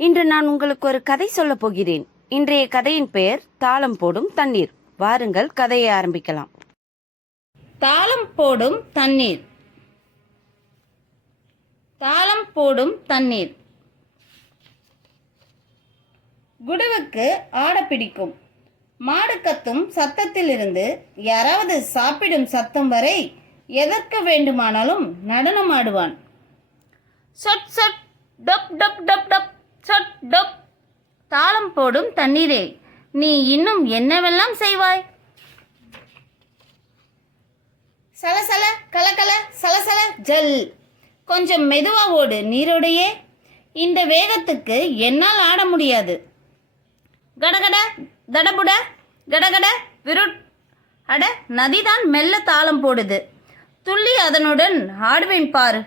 இன்று நான் உங்களுக்கு ஒரு கதை சொல்லப் போகிறேன். இன்றைய கதையின் பெயர் தாளம் போடும் தண்ணீர். வாருங்கள், கதையை ஆரம்பிக்கலாம். தாளம் போடும் தண்ணீர். தாளம் போடும் தண்ணீர். குடுவுக்கு ஆட பிடிக்கும். மாடு கத்தும் சத்தத்திலிருந்து யாராவது சாப்பிடும் சத்தம் வரை எதற்கு வேண்டுமானாலும் நடனம் ஆடுவான். சொட் சொட் டப் டப் டப் டப் சொட் டப். தாளம் போடும் தண்ணீரே, நீ இன்னும் என்னவெல்லாம் செய்வாய்? சலசல கலகல சலசல ஜல். கொஞ்சம் மெதுவா ஓடு நீரோடையே. இந்த வேகத்துக்கு என்னால் ஆட முடியாது. கடகட தடபுட கடகட விருட். அட, நதிதான் மெல்ல தாளம் போடுது. துள்ளி அதனுடன் ஆடுவேன் பாரு.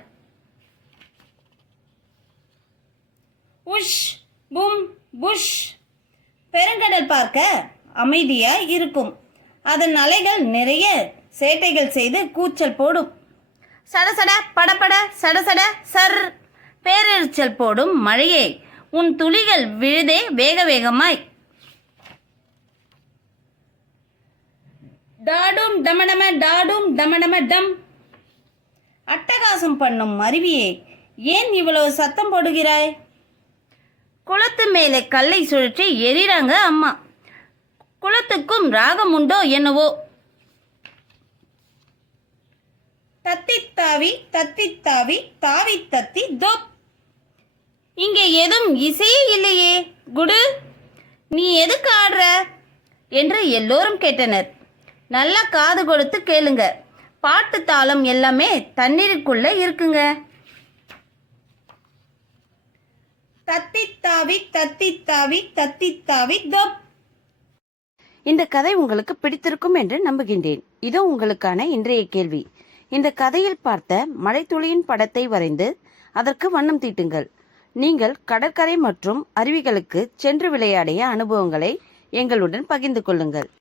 உஷ் பும் புஷ். பெருங்கடல் பார்க்க அமைதியா இருக்கும். அதன் அலைகள் நிறைய சேட்டைகள் செய்து கூச்சல் போடும். சடசட படபட சடசட சர். பேரெரிச்சல் போடும் மழையே, உன் துளிகள் விழுதே வேக வேகமாய். டாடும் டமடம டாடும் டமடம டம். அட்டகாசம் பண்ணும் அருவியே, ஏன் இவ்வளவு சத்தம் போடுகிறாய்? குளத்து மேலே கல்லை சுழற்றி எறிறாங்க அம்மா. குளத்துக்கும் ராகம் உண்டோ என்னவோ. தத்தித்தாவி தத்தித்தாவி தாவி தத்தி தோப். இங்கே எதுவும் இசையே இல்லையே. குடு, நீ எதுக்கு ஆடுற என்று எல்லோரும் கேட்டனர். நல்லா காது கொடுத்து கேளுங்க. பாட்டு தாளம் எல்லாமே தண்ணீருக்குள்ள இருக்குங்க. தத்தித்தாவி தத்தித்தாவி தத்தித்தாவி தோப். இந்த கதை உங்களுக்கு பிடித்திருக்கும் என்று நம்புகின்றேன். இதோ உங்களுக்கான இன்றைய கேள்வி. இந்த கதையில் பார்த்த மழைத்துளியின் படத்தை வரைந்து அதற்கு வண்ணம் தீட்டுங்கள். நீங்கள் கடற்கரை மற்றும் அருவிகளுக்கு சென்று விளையாடிய அனுபவங்களை எங்களுடன் பகிர்ந்து கொள்ளுங்கள்.